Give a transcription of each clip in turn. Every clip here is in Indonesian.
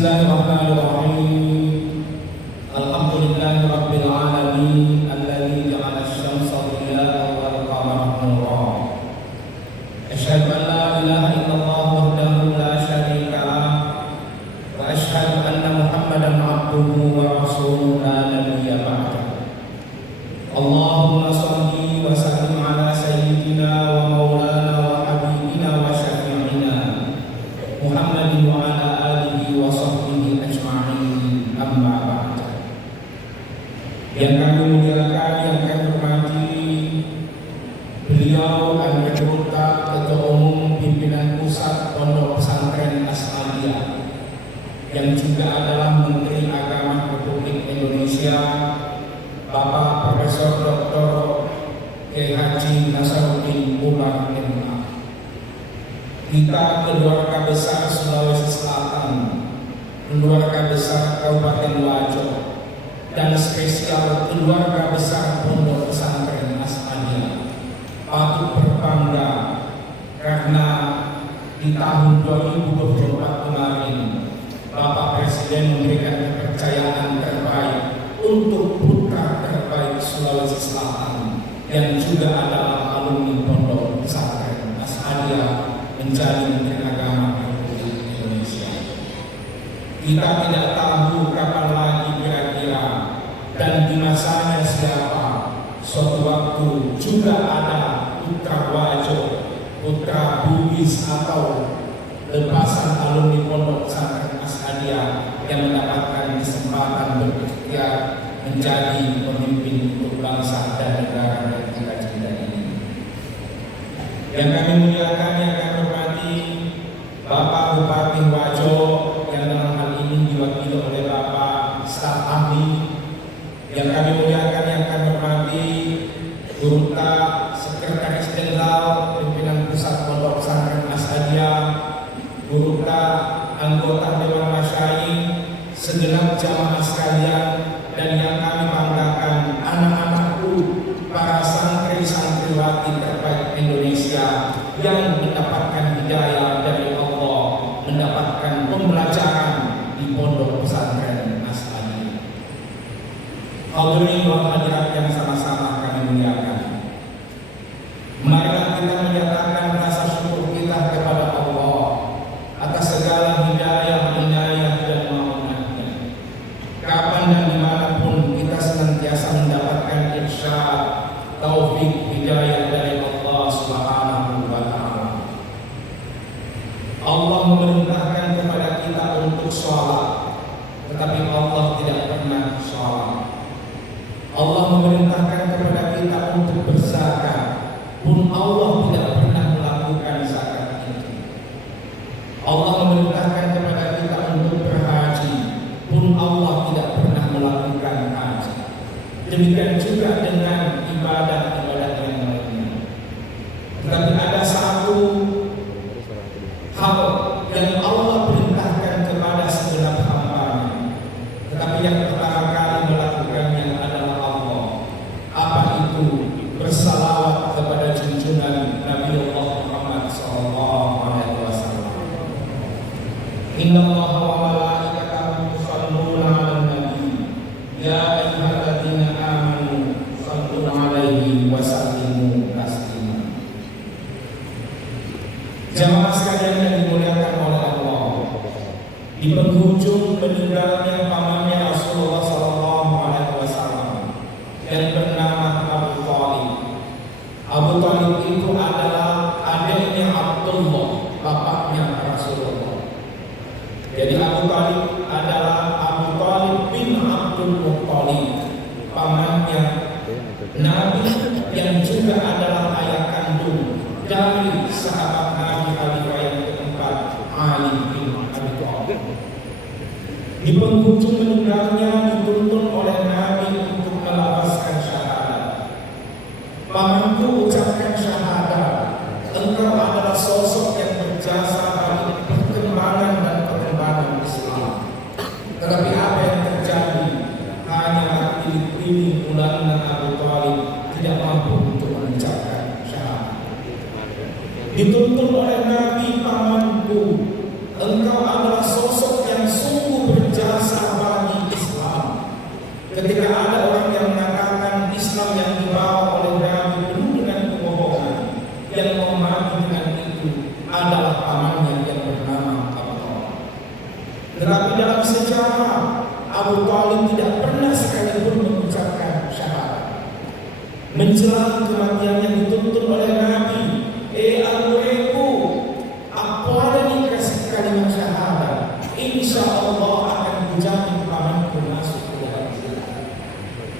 Bismillahirrahmanirrahim. Alhamdulillahirabbil alamin alladzi ja'ala asy-syamsa diya'an wal qamara nuran. Asyhadu an la ilaha illallah wahdahu la syarika lah wa asyhadu anna Muhammadan abduhu wa rasuluhu la nabiyya ba'dahu. Allahumma shalli wa sallim ala sayyidina wa maulana wa habibina wa syafi'ina Muhammadin wa ala alihi wa sahbihi ajma'in, amma ba'd. Yang kami muliakan, yang kami hormati, beliau Anggota Ketua Umum Pimpinan Pusat Pondok Pesantren As-Aliyah, yang juga adalah Menteri Agama Republik Indonesia, Bapak Profesor Dr. Kiai Haji Nasaruddin Umar MA. Kita keluarga besar Sulawesi Selatan, keluarga besar Kabupaten Wajo, dan spesial keluarga besar Pondok Pesantren As-Aliyah patut berbangga karena di tahun 2024 kemarin Bapak Presiden memberikan kepercayaan terbaik untuk putra terbaik Sulawesi Selatan yang juga adalah alumni Pondok Pesantren As-Aliyah menjadi Menteri Agama Republik Indonesia. Kita tidak tahu kapan lagi kira-kira dan di masanya siapa. Suatu waktu juga ada putra Wajo, putra Bugis atau lepasan alumni Pondok Pesantren As-Aliyah yang mendapatkan kesempatan berikhtiar menjadi pemimpin untuk bangsa dan negara yang kita cintai ini. Yang kami muliakan, yang kami hormati, Bapak Bupati Wajo yang dalam hal ini diwakili oleh Bapak Staf Ahli. Yang kami muliakan, yang kami hormati, Gurunta Sekretaris Jenderal Pimpinan Pusat Pondok Pesantren As-Aliyah, Gurunta anggota Dewan Masyayikh, segenap jamaah sekalian, dan yang kami banggakan anak-anakku, para santri-santriwati terbaik Indonesia yang mendapatkan hidayah dari Allah, mendapatkan pembelajaran di Pondok Pesantren As-Aliyah. Hadirin wal hadirat yang sama-sama kami muliakan, marilah kita menyatakan rasa syukur kita kepada Allah atas segala hidayah dan maunya. Kapan dan dimanapun kita senantiasa mendapatkan irsyad, taufik, hidayah dari Allah Subhanahu wa Ta'ala. Allah memerintahkan kepada kita untuk sholat, tetapi Allah tidak pernah sholat. Allah memerintahkan kepada kita untuk berzakat, pun Allah tidak pernah melakukan zakat itu. Allah memerintahkan kepada kita untuk berhaji, pun Allah tidak pernah melakukan haji. Demikian juga dengan ibadah-ibadah yang lainnya. Tetapi ada satu hal yang Allah perintahkan kepada segenap hamba-Nya, tetapi yang pertama kali melakukannya adalah Allah. Apa itu? Bersalawat kepada junjungan Nabi Allah Muhammad SAW. Innallaha wa malaikatahu yusholluna 'alan nabi ya ayyuhalladzina amanu shallu 'alaihi wa sallimu taslima. Jamaah sekalian yang dimuliakan oleh Allah, di penghujung meninggalnya pamannya Rasulullah SAW yang bernama Abu Thalib. Abu Thalib itu adalah adiknya Abdullah, bapaknya Rasulullah. Jadi Abu Thalib adalah Abu Thalib bin Abdul Muttalib, pamannya Nabi yang juga adalah ayah kandung dari sahabat Nabi Khalifah yang keempat, Ali bin Abi Thalib. Di penghujung meninggalnya dituntun oleh Nabi untuk melafazkan syahadat. Pamanku, ucapkan syahadat, engkau adalah sosok yang berjasa bagi perkembangan dan perkembangan Islam. Tetapi apa yang terjadi? Hanya pilih-pilih mulanya Abu Thalib tidak mampu untuk mengucapkan syahadat. Dituntun oleh Nabi, pamanku, engkau adalah sosok yang sungguh menjelang kematian yang dituntut oleh Nabi. Anggurku, apa ada nih kasih kalimat syahadat? Insya Allah akan dijamin pamanku masuk ke dalam surga.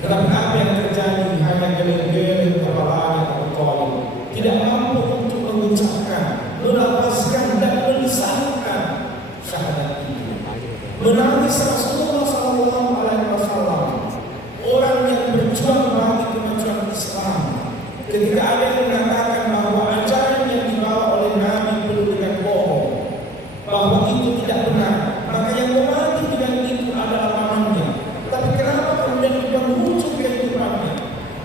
Tetapi apa yang terjadi? Hanya geleng-geleng kepalanya Abu Thalib, tidak mampu untuk mengucapkan, melafazkan dan melisankan syahadat itu. Menangis Rasulullah SAW, orang yang berjuang bagi kemajuan Islam. Ketika ada yang mengatakan bahwa ajaran yang dibawa oleh Nabi penuh dengan bohong, bahwa itu tidak benar, maka yang mati dengan itu adalah pamannya. Tapi kenapa kemudian di penghujung kehidupannya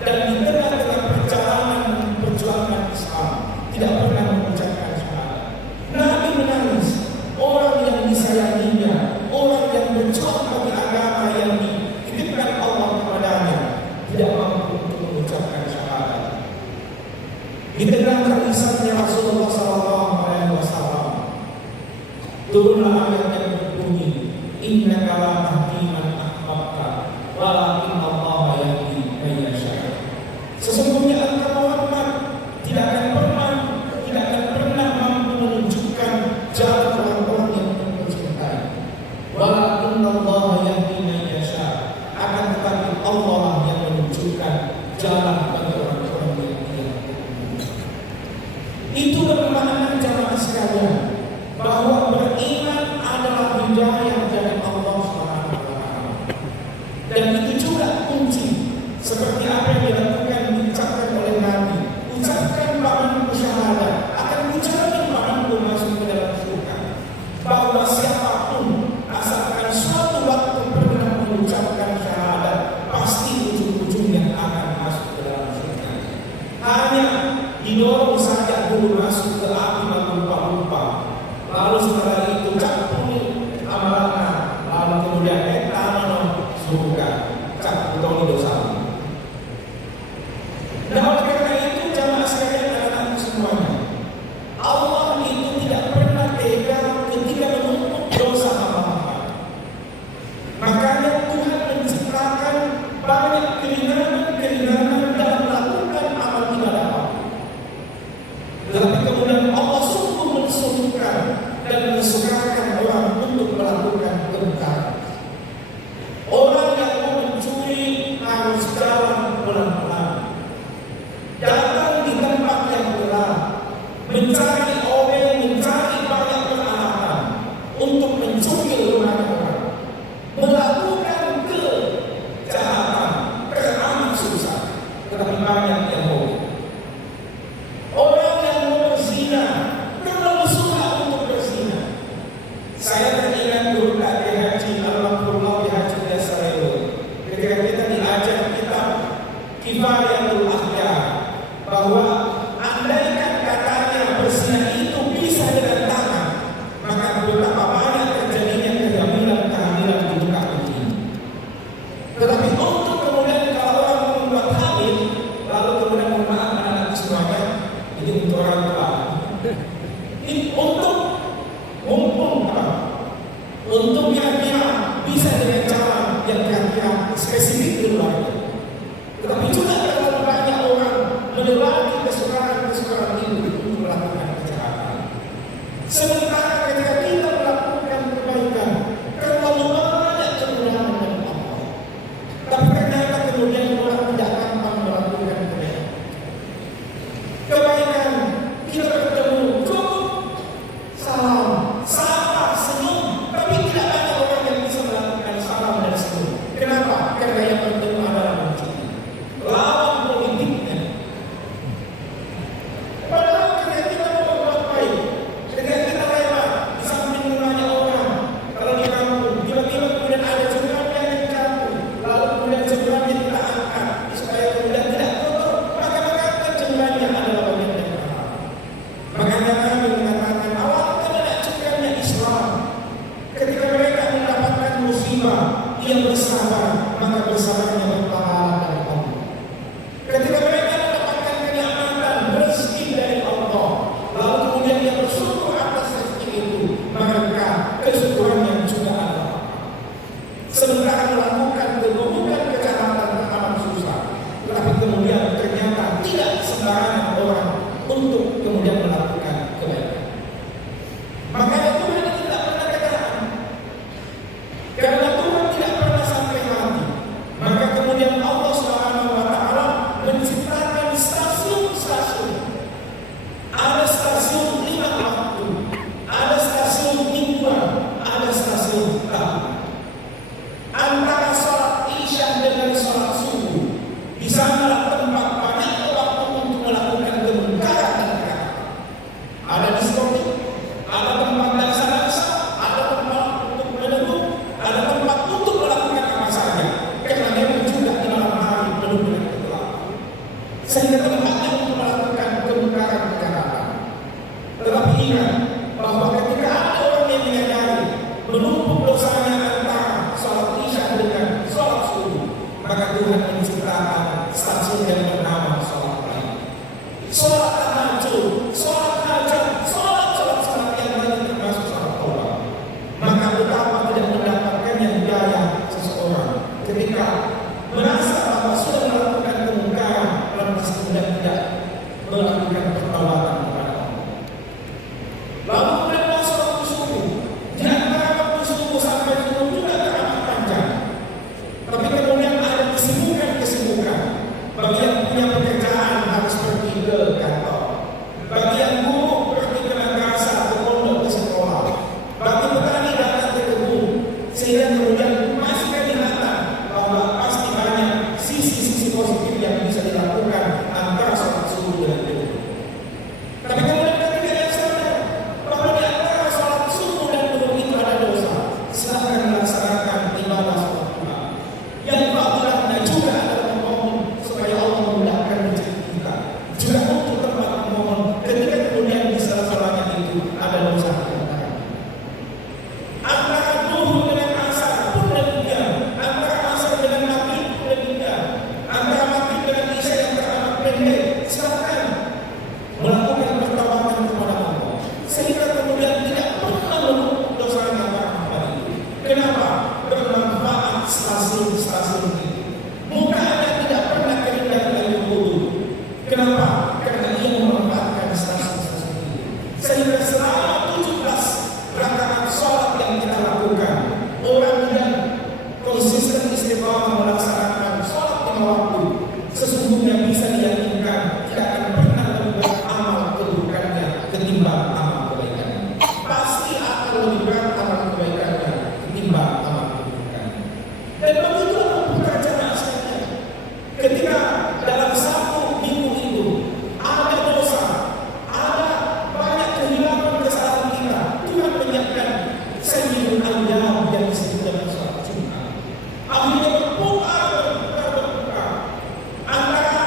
dan di tengah-tengah perjalanan perjuangan Islam tidak pernah mengucapkan syahadat? Nabi menangis. Orang yang disayanginya, orang yang berjuang bagi agama yang dititipkan Allah kepadanya, tidak mampu untuk mengucapkan syahadat. Di tengah tangisannya Rasulullah SAW, turunlah ayat yang berbunyi, Innaka la tahdi man ahbabta, walakin Allah yahdi man yasha. Sesungguhnya engkau Muhammad tidak akan pernah mampu menunjukkan jalan orang-orang yang engkau cintai. Walakin Allah yahdi man yasha. Akan tetapi Allah yang menunjukkan jalan bagi orang-orang yang Dia. Itu bermakna jamaah sekalian bahwa beriman adalah hidayah dari Allah SWT. Dan itu juga kunci seperti apa yang dilakukan diucapkan oleh Nabi. Ucapkan pamanku syahadat, akan dijamin pamanku masuk ke dalam surga. Bahwa siapapun asalkan suatu waktu pernah mengucapkan syahadat, pasti ujung-ujungnya akan masuk ke dalam surga. Hanya didorong saja dulu masuk ke api berlupa-lupa, lalu setelah itu campur amalannya, lalu kemudian etanono surga, campur dosa. Nah, oleh karena itu jamaah sekalian, anak-anakku semuanya, Allah itu tidak pernah tega ketika menuntut dosa hamba-hamba. Makanya Tuhan menciptakan banyak keringanan dalam melakukan amal ibadah. Tetapi kemudian Allah sungguh mensuruhkan dan mensukarkan orang untuk melakukan kebaikan. Orang yang mau mencuri harus jalan pelan-pelan, datang di tempat yang gelap, mencari obeng, mencari banyak peralatan untuk mencuri rumah orang, melakukan kejahatan, teramat susah, tetapi banyak yang mau. Orang yang mau berzina terlalu susah untuk berzina. Saya teringat dulu di haji Alhamdulillah di haji Dasarelo, ketika kita diajar kitab Kifayatul Akhyar, bahwa andaikan katanya berzina itu bisa dengan tangan, maka betapa banyak terjadinya kehamilan di muka ini. Tetapi untuk kemudian kalau orang membuat hamil, lalu kemudian mohon maaf anak-anak semuanya, ini untuk orang tua, ini untuk mumpung untuk kira-kira bisa dengan cara yang kira-kira spesifik di luar itu. Tetapi juga terlalu banyak orang melewati kesukaran itu untuk melakukan kejahatan. Sementara ketika kita melakukan kebaikan, terlalu banyak kemudahan dari Allah. Tapi ternyata kemudian orang tidak gampang melakukan kebaikan. Kebaikan kita bertemu cukup salam, sapa, senyum, tapi tidak banyak sesungguhnya bisa diyakinkan tidak akan pernah lebih berat amal keburukannya ketimbang amal kebaikannya. Pasti akan lebih berat amal kebaikannya ketimbang amal keburukannya. Dan begitulah pembukaan jamaah sekalian. Ketika dalam satu minggu itu ada dosa, ada banyak kehilangan kesalahan kita, Tuhan menyiapkan sayyidul ayyam yang disebut dengan sholat Jumat. Akhirnya berputar antara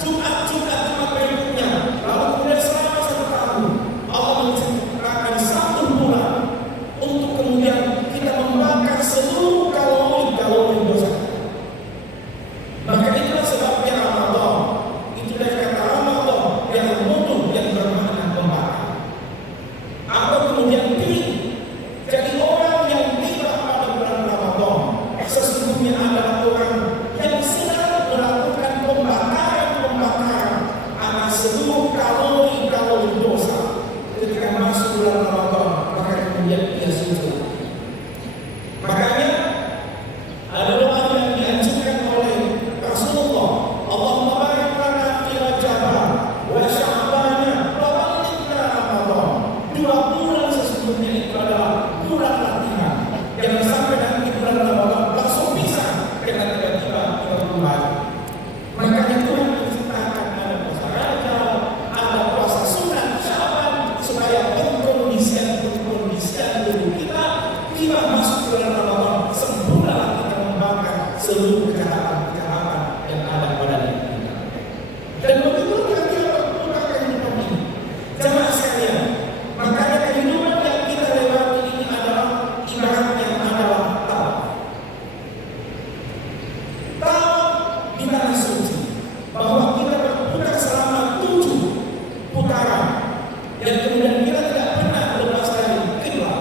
Jumat berikutnya, lalu kemudian selama 1 tahun Allah menciptakan 1 bulan untuk kemudian kita membakar seluruh kalori dosa. Maka itulah sebabnya Ramadan. Itu dari kata Ramadan yang mudah, yang bermakna membakar. Atau kemudian pilih. Jadi orang yang tiba pada bulan Ramadan sesungguhnya adalah orang yang sedang melakukan pembakaran atas seluruh kalori dosa. Ketika masuk bulan Ramadan, maka kemudian dia sujud. Makanya ada doa yang dianjurkan oleh Rasulullah, Allahumma barik lana fi Rajab wa Sya'ban wa ballighna Ramadan. 2 bulan sesungguhnya itu adalah bulan latihan. Jangan sampai nanti bulan Ramadan langsung pisah dengan tiba-tiba kita kembali. Makanya Tuhan menciptakan ada puasa Rajab, ada puasa sunat Sya'ban supaya pengkondisian tubuh kita tiba masuk bulan Ramadan sempurna kita membakar seluruh kejahatan yang ada pada diri kita. Dan begitu kira-kira berputar kehidupan ini. Jamaah sekalian, makanya kehidupan yang kita lewati ini adalah ibaratnya adalah tawaf di tanah suci, bahwa kita berputar selama 7 putaran yang kemudian kita tidak pernah lepas dari kiblat,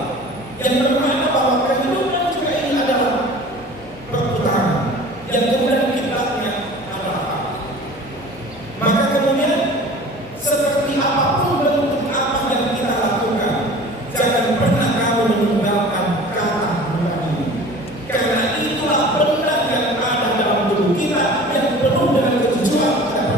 yang bermakna bahwa kehidupan juga ini adalah perputaran yang kemudian kiblatnya adalah hati. Maka kemudian seperti apapun bentuk apa yang kita lakukan, jangan pernah kamu meninggalkan kata bukan ini. Karena itulah benda yang ada dalam tubuh kita yang penuh dengan kejujuran kepada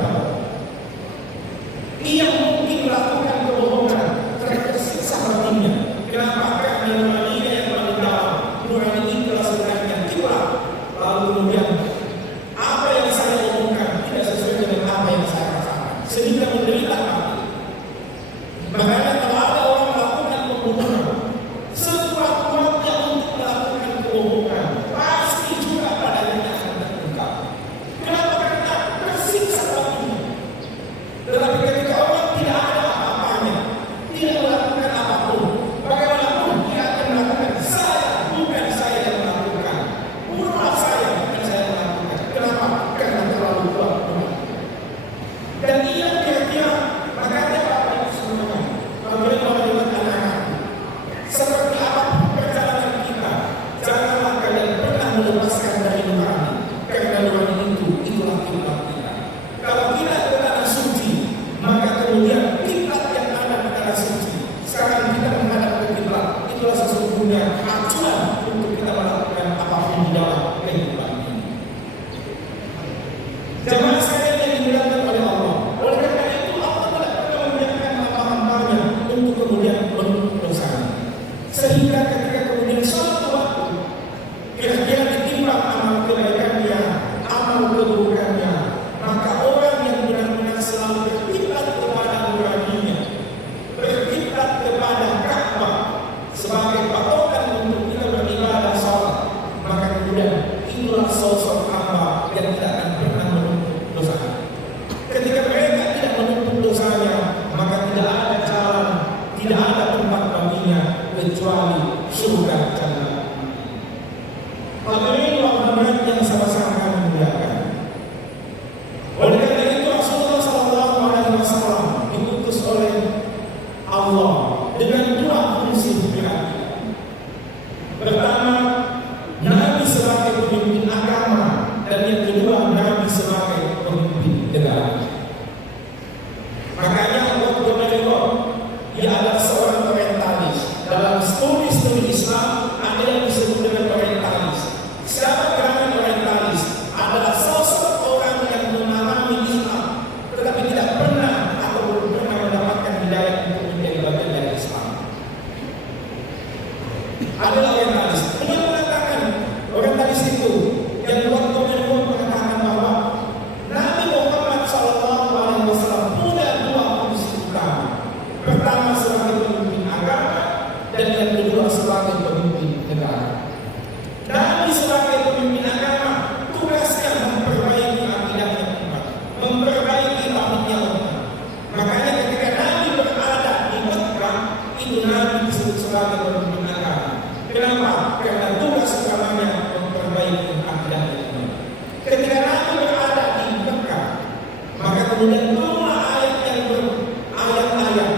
kemudian turunlah ayat yang berayat-ayat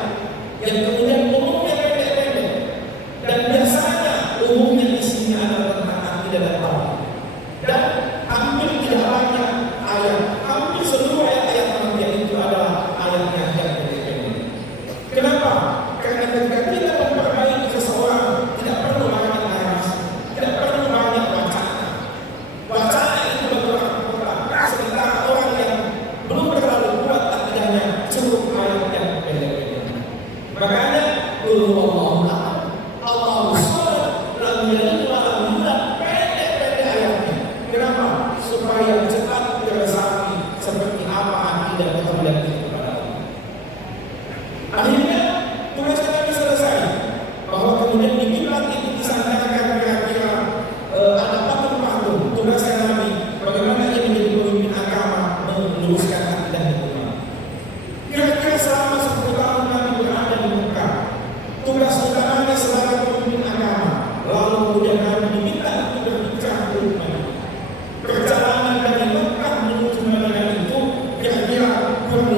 yang kemudian umumnya pendek-pendek, dan biasanya umumnya isinya adalah tentang akidah dan tauhid. Dan hampir tidak banyak ayat, hampir seluruh ayat-ayat pengertian itu adalah ayat yang pendek-pendek. Kenapa? Karena ketika kita memperbaiki seseorang, tidak perlu banyak narasi, tidak perlu banyak wacana. Wacana itu bagi orang kota, sementara orang yang belum terlalu kuat akidahnya cukup ayat yang pendek-pendek. Makanya Allahu Akbar, Allahu Samad, lam yalid wa lam yulad, pendek-pendek ayatnya. Kenapa? Supaya cepat diresapi seperti apa akidah kepada kita kepada Allah. Akhirnya tugas kami selesai, bahwa kemudian di kiblat itu disandarkan kira-kira ada patung-patung. Tugas kami bagaimana ia menjadi pemimpin agama meluruskan akidah itu. Kira-kira selama 10 tahun kami berada di Mekah, tugas utamanya sebagai pemimpin agama, lalu kemudian kami diminta untuk berbicara ke Madinah. Perjalanan dari Mekah menuju Madinah itu kira-kira kurang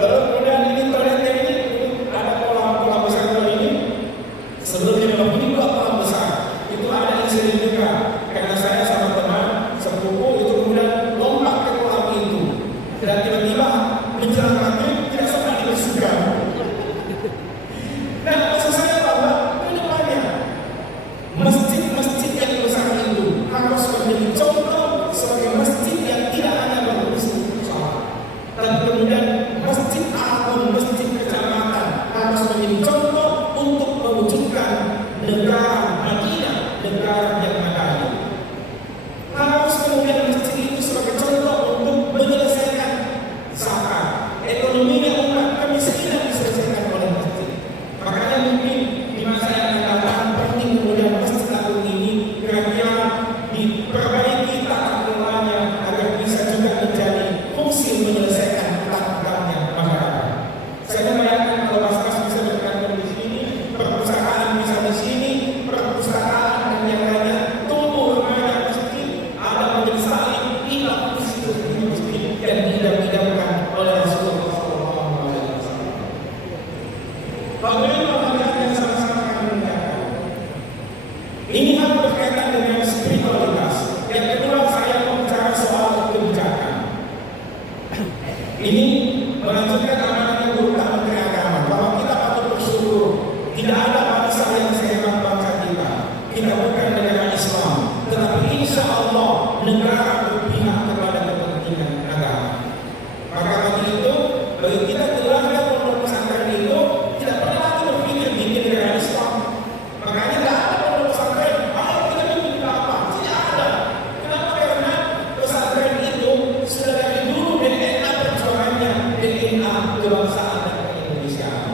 Lalu kemudian ini toiletnya ini ada kolam besar ini. Sebelumnya ini dua kolam besar. Itu ada insiden juga. Karena saya sama teman sepupu itu kemudian lompat ke kolam itu. Dan tiba-tiba menjelang maghrib tidak sempat dibersihkan. Nah, maksud saya bahwa ini banyak masjid-masjid yang besar itu harus menjadi contoh sebagai masjid yang tidak hanya berfungsi sholat, tapi kemudian masjid agung, masjid kecamatan harus menjadi contoh untuk mewujudkan negara Madinah, negara yang madani. Harus kemudian masjid itu sebagai contoh untuk menyelesaikan zakat, ekonominya umat, kemiskinan diselesaikan oleh masjid. Makanya mungkin di masa yang akan datang penting kemudian masjid agung ini kira-kira diperbaiki tata kelolanya agar bisa juga menjadi fungsi menyelesaikan utang-utangnya masyarakat. Saya membayangkan kalau Basnas bisa berkantor di sini, perpustakaan bisa di sini, perpustakaan dan yang lainnya tumbuh remaja masjid, ada menjadi saling ilah usul di masjid yang diidam-idamkan oleh Rasulullah SAW. Bagaimana yang sama-sama kami mendengarkan? Ini hal berkaitan dengan spiritualitas. Yang kedua, saya mau bicara soal kebijakan. Ini melanjutkan amanatnya Guru Menteri Agama bahwa kita patut bersyukur tidak ada bangsa yang sehebat bangsa kita. Kita bukan negara Islam, tetapi insya Allah negara berpihak kepada kepentingan agama. Maka bagi itu, bagi kita keluarga pondok pesantren itu tidak pernah lagi berpikir bikin negara Islam. Makanya tidak ada pondok pesantren, ayo kita bikin apa? Tidak ada. Kenapa? Karena pesantren itu sudah dari dulu DNA perjuangannya, DNA kebangsaan dan keindonesiaan.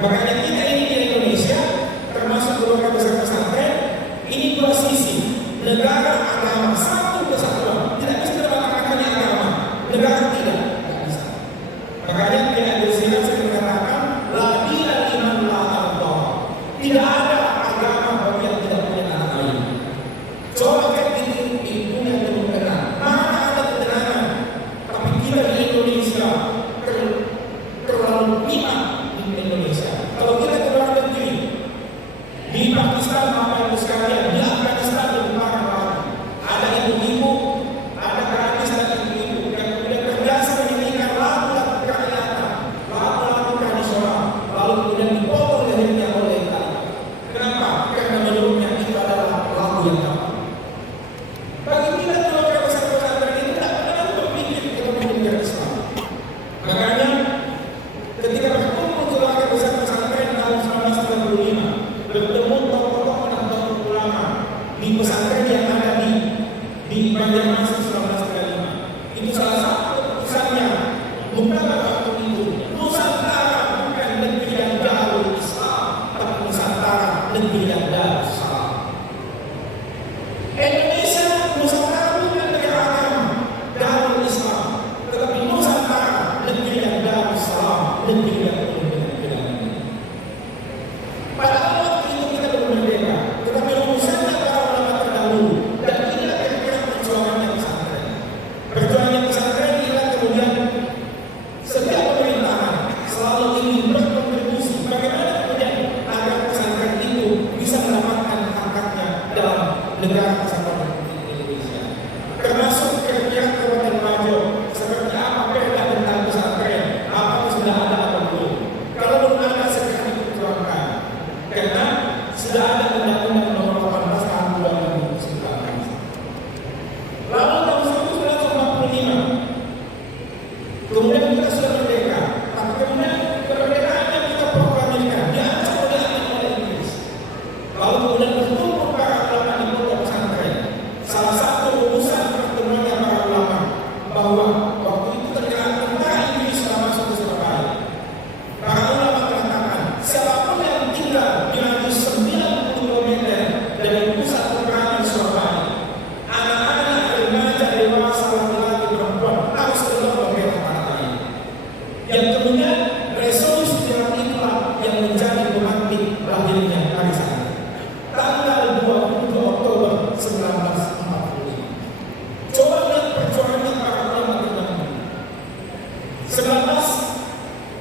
Makanya kita ini di Indonesia, termasuk keluarga besar pesantren, ini dua sisi. Negara agama satu kesatuan, tidak bisa terbatas hanya agama. Negara tidak bisa. Makanya di sini saya mengatakan la dina liman la Allah. Tidak ada agama bagi yang tidak punya tanah air. Coba cek di dunia Timur Tengah, mana ada ketenangan? Tapi kita di Indonesia terlalu pihak di Indonesia. Kalau kita ke luar negeri, di Pakistan apa itu sekalian, di Afghanistan lebih parah lagi. Ada ibu-ibu, ada gratis dan ibu-ibu yang kemudian terbiasa menyanyikan lagu-lagu kerakyatan, lagu-lagu tradisional, lalu kemudian dipotong lehernya oleh Italia. Kenapa? Karena menurutnya itu adalah lagu yang tepat. Bagi kita keluarga besar pesantren ini tidak pernah berpikir kita menjadi Islam. Makanya ketika berkumpul keluarga besar pesantren tahun 1935 bertemu tokoh-tokoh dan tokoh ulama di pesantren yang ada di Banjarmasin 1935. Itu salah satu keputusannya bukan waktu itu Nusantara bukan negeri yang Darul Islam, tapi Nusantara negeri yang Darul Islam. Indonesia Nusantara bukan negara agama Darul Islam, tetapi Nusantara negeri yang Darul Islam, negeri yang penuh dengan kedamaian. Pada waktu itu kita belum merdeka, tetapi rumusannya para ulama terdahulu dan inilah kira-kira perjuangannya pesantren. Perjuangannya pesantren inilah kemudian setiap pemerintahan selalu ingin berkontribusi bagaimana kemudian agar pesantren itu bisa mendapatkan hak-haknya dalam negara kesatuan Republik Indonesia. Termasuk kira-kira Kabupaten Bajo, seperti apa perda tentang pesantren, apakah sudah ada atau belum? Kalau belum ada segera diperjuangkan, karena sudah ada Undang-Undang Nomor 18 Tahun 2019. Lalu tahun 1945, kemudian kita sudah merdeka, tapi kemudian kemerdekaan yang kita proklamirkan diancam oleh Inggris. Lalu kemudian berkumpul para ulama di pondok pesantren. Salah satu rumusan pertemuannya para ulama bahwa waktu itu terkait tentara Inggris sudah masuk ke Surabaya. Para ulama mengatakan siapapun yang tinggal di radius 90 km dari pusat peperangan Surabaya, anak-anak, remaja, dewasa, laki-laki, perempuan harus keluar membela tanah air. Yang kemudian resolusi jalan itulah yang menjadi pembangkit lahirnya hari sana. Tanggal 27 Oktober 1945. Coba lihat perjuangannya para ulama terdahulu. 1945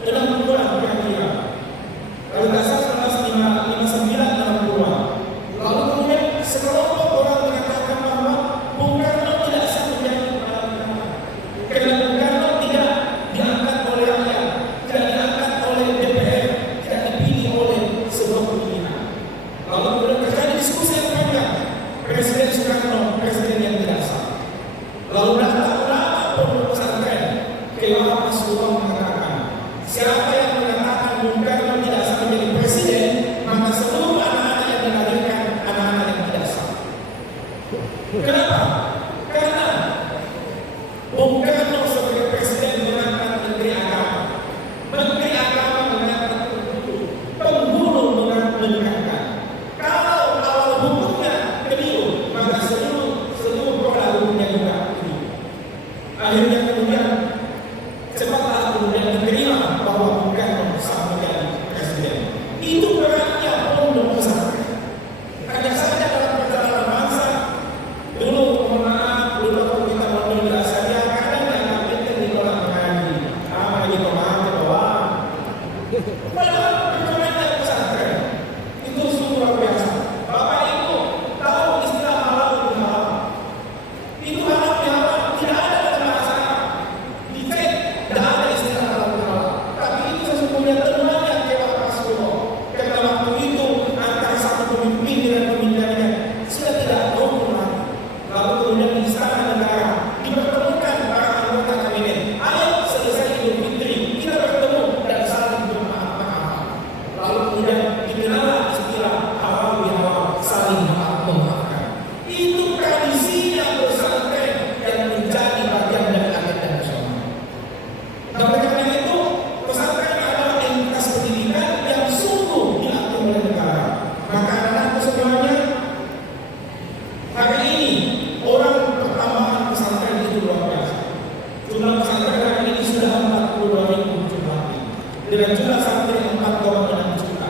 dengan jumlah santri 4,6 juta,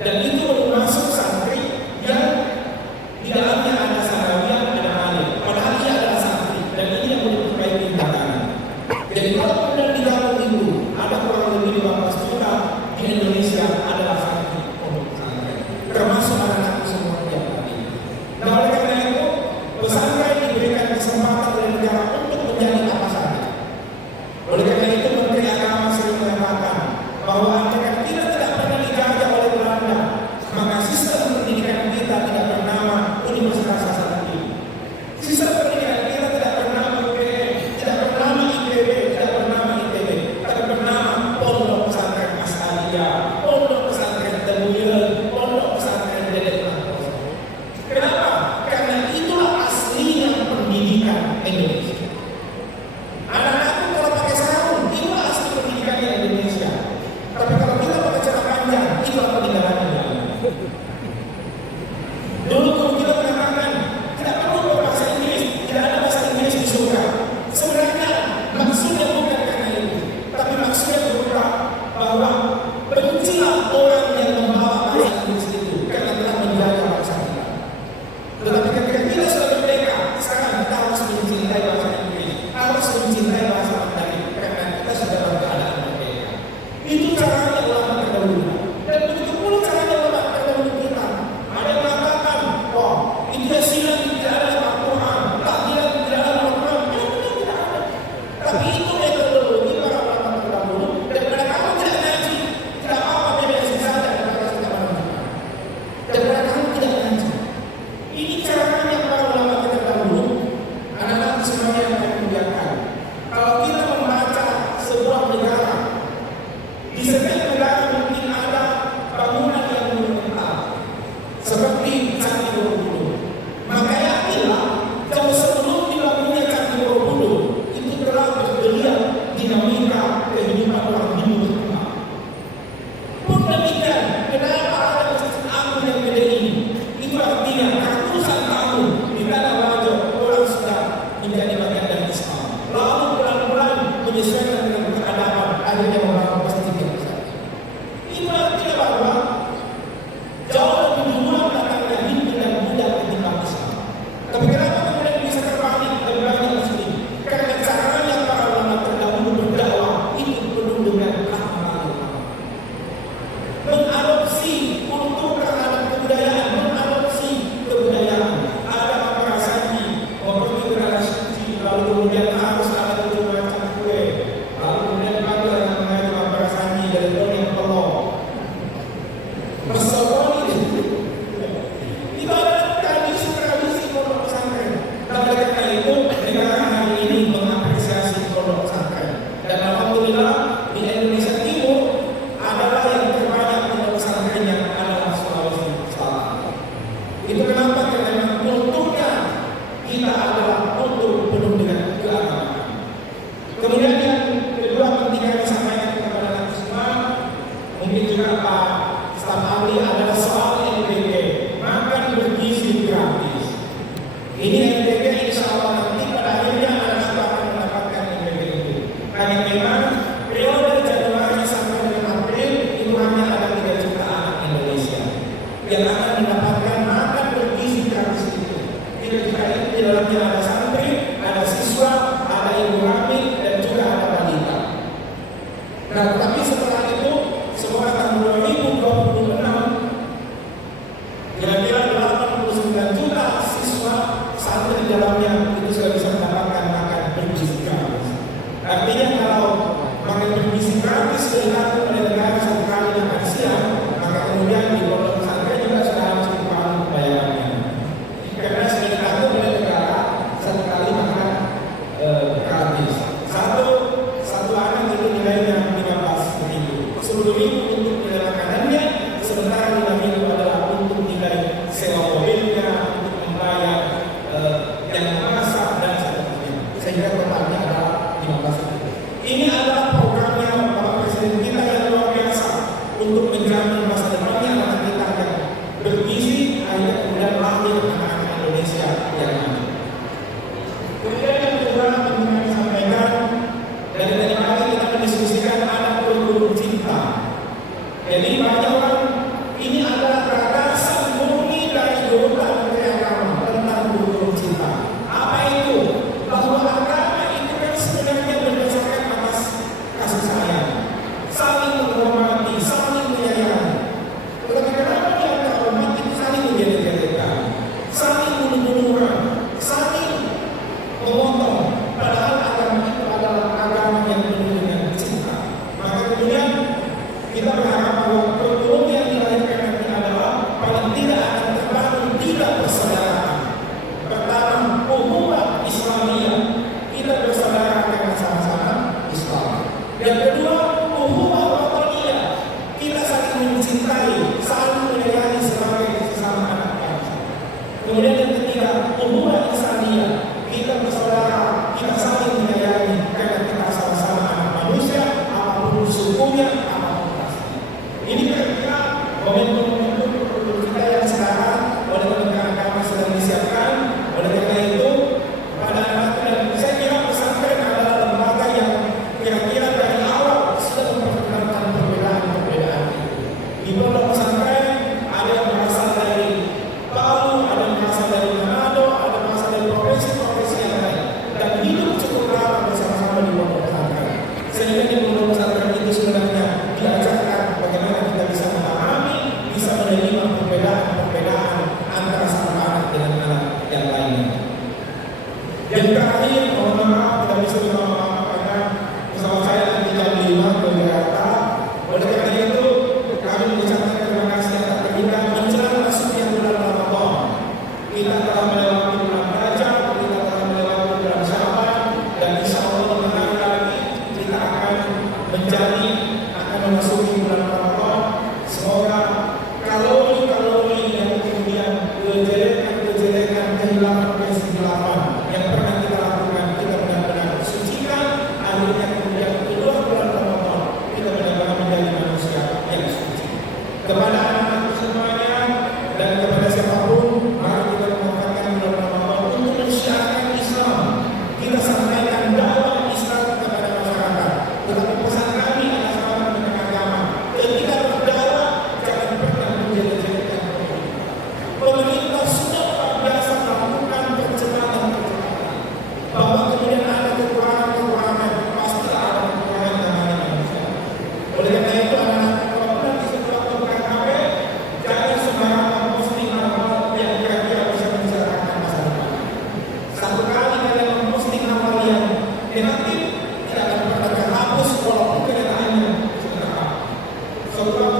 dan itu belum masuk santri yang di dalamnya ada sanawiyah, ada alim, padahal ia adalah santri, dan ini yang perlu diperbaiki belakangan. Jadi kalau kemudian di tahun itu ada kurang lebih 15 juta di Indonesia adalah santri pondok pesantren, termasuk anak-anak semua yang tadi. Nah, oleh karena itu pesantren diberikan kesempatan oleh negara untuk menjadi apa saja. Oleh karena itu Menteri Agama sering mengatakan bahwa andaikan kita tidak pernah dijajah oleh Belanda, maka sistem pendidikan kita tidak bernama Universitas Hasanuddin. Sistem pendidikan kita tidak bernama UGM, tidak bernama IPB, tidak bernama ITB, tapi bernama Pondok Pesantren As'adiyah, Pondok Pesantren Temuyun, Pondok Pesantren Dedek Santoso. Kenapa? Karena itulah aslinya pendidikan Indonesia. Anak-anakku kalau pakai sarung, itulah asli pendidikannya Indonesia. Tapi kalau kita pakai celana panjang, itulah pendidikannya. Dulu guru kita mengatakan tidak perlu berbahasa Inggris, tidak ada bahasa Inggris di surga. Sebenarnya maksudnya bukan karena itu, tapi maksudnya berupa bahwa bencilah orang yang membawa bahasa Inggris itu karena telah menjaga bangsa kita. Tetapi ketika kita sudah merdeka, sekarang kita harus mencintai bahasa Inggris, harus mencintai bahasa Mandarin karena kita sudah dalam keadaan merdeka. Itu caranya ulama terdahulu, dan begitu pula caranya ulama terdahulu kita. Ada yang mengatakan, wah, itu silat tidak ada dalam Al-Quran, tahlilan tidak ada dalam Al-Quran, tidak ada. Tapi itu metodologi para ulama terdahulu, dan mereka tidak ngaji, tidak apa-apa PBS saja dan mereka sudah menunjukkan. Dan mereka tidak ngaji. Ini caranya para ulama terdahulu. Anak-anak semuanya yang akan membiarkan. Kalau kita membaca sebuah negara, di setiap negara mungkin ada bangunan yang monumental, seperti Candi Borobudur. Maka yakinlah, jauh sebelum dibangunnya Candi Borobudur, itu telah bergeliat dinamika kehidupan orang Hindu berkembang. Pun demikian, kenapa ada Masjid Agung yang gede ini? Itu artinya ratusan tahun di tanah Raja orang sudah menjadi bagian dari Islam. Lalu pelan-pelan menyesuaikan dengan keadaan, akhirnya membangun masjid yang besar. Itu artinya bahwa jauh lebih duluan datangnya Hindu dan Buddha ketimbang Islam. Tapi kenapa kemudian bisa terbalik dan banyak Muslim? Karena caranya para ulama terdahulu berdakwah itu penuh dengan rahmah, mengadopsi kultur terhadap kebudayaan, mengadopsi kebudayaan. Ada apa rasanya mempergi ke tanah suci, lalu kemudian harus ada 7 macam kue, lalu kemudian ada yang mengajar apa rasanya dari dunia pelok. Persaudaraan itu adalah tradisi pondok pesantren. Dan oleh karena itu negara hari ini mengapresiasi pondok pesantren. Dan alhamdulillah di Indonesia Timur adalah yang terbanyak pondok pesantren yang adalah Sulawesi Selatan. Itu kenapa? Karena kulturnya kita adalah kultur penuh dengan keagamaan. Kemudian yang kedua penting kami sampaikan kepada anak semua, mungkin juga Pak staf ahli, adalah soal MTQ, makan bergizi gratis. Ini MTQ insya Allah nanti pada akhirnya anak akan mendapatkan MTQ itu. Karena memang periode Januari sampai dengan April itu hanya ada 3 juta anak Indonesia yang akan mendapatkan makan bergizi gratis itu. 3 juta itu di dalamnya ada santri, ada siswa, ada ibu hamil, dan juga ada balita. Nah, tapi setelah itu semoga tahun 2026 kira-kira 89 juta siswa santri di dalamnya itu sudah bisa mendapatkan makan bergizi gratis. Artinya kalau makan bergizi gratis dilakukan oleh negara satu kali makan siang, maka kemudian di pondok pesantren juga sudah harus dibangun bayarannya. Karena sudah dilakukan oleh negara satu kali makan gratis. Satu anak itu nilainya 15.000, 10.000 untuk nilai makanannya, sementara 5.000 adalah untuk nilai sewa mobilnya, untuk membayar yang memasak dan sebagainya. Sehingga totalnya adalah 15.000. Ini adalah programnya Bapak Presiden kita yang luar biasa untuk menjamin masa depannya anak kita yang bergizi, akhirnya kemudian lahir anak-anak Indonesia yang maju. Kemudian yang kedua ingin kami sampaikan, dari tadi pagi kita mendiskusikan ada kurikulum cinta. Jadi banyak orang ini adalah gagasan murni dari Dosa Menteri Agama tentang hukum cinta. Apa itu? Bahwa agama itu kan sebenarnya berdasarkan atas kasih sayang, saling menghormati, saling menyayangi. Tetapi kenapa di antara umat itu saling menjelek-jelekan, saling bunuh-bunuhan, saling memotong? Padahal agama itu adalah agama yang penuh dengan cinta. Maka kemudian kita berharap bahwa kurikulum yang dilahirkan nanti adalah paling tidak akan terbangun tidak persaudaraan. Pertama, ukhuwah Islamiyah, kita bersaudara karena sama-sama Islam. Yang kedua, ukhuwah wataniyah, kita saling mencintai, saling menyayangi sebagai sesama anak bangsa. Kemudian yang ketiga, ukhuwah Islamiyah, kita bersaudara, kita saling menyayangi karena kita sama-sama anak manusia, apapun sukunya, apapun rasnya. Ini kira-kira momentum-momentum kita yang sekarang oleh Kementerian Agama sedang disiapkan. Oleh karena itu, pada dan saya kira pesantren adalah lembaga yang kira-kira dari awal sudah memperkenalkan perbedaan-perbedaan itu. Di pondok pesantren ada yang berasal dari Palu, ada yang berasal dari Manado, ada yang berasal dari profesi-profesi yang lain, dan hidup cukup lama bersama-sama di pondok pesantren. Sehingga di pondok pesantren itu sebenarnya diajarkan bagaimana kita bisa memahami, bisa menerima perbedaan-perbedaan antara satu anak dengan anak yang lainnya. Yang terakhir, mohon maaf tidak bisa berlama-lama karena pesawat saya nanti jam 5 ke Jakarta. Oleh karena itu, kami mengucapkan terima kasih atas kita menjelang masuknya bulan Ramadan. Kita telah melewati bulan Rajab, kita telah melewati bulan Sya'ban, dan insya Allah bentar lagi kita akan memasuki bulan Ramadan. Semoga kalori-kalori yang kemudian kejelekan, kehilapan yang pernah kita lakukan, kita benar-benar sucikan. Akhirnya kemudian keluar bulan Ramadan, kita benar-benar menjadi manusia yang suci. Kepada anak-anak semuanya dan kepada siapapun, mari kita memanfaatkan bulan Ramadan untuk mensiarkan Islam. Kita sampaikan dakwah Islam kepada masyarakat. Tetapi pesan kami adalah sahabat Kementerian Agama, ketika berdakwah jangan pernah menjelek-jelekan pemerintah. Pemerintah sudah terbiasa melakukan pencemaran bahwa kemudian ada kekurangan, pasti ada kekurangan namanya manusia. Oleh karena itu, anak-anak kalau benar di sebuah KKP, jangan sembarangan memposting hal-hal yang kira-kira bisa mencelakakan masa depan. Satu kali kalian memposting hal-hal yang negatif, tidak akan pernah terhapus walaupun kenyataannya sudah.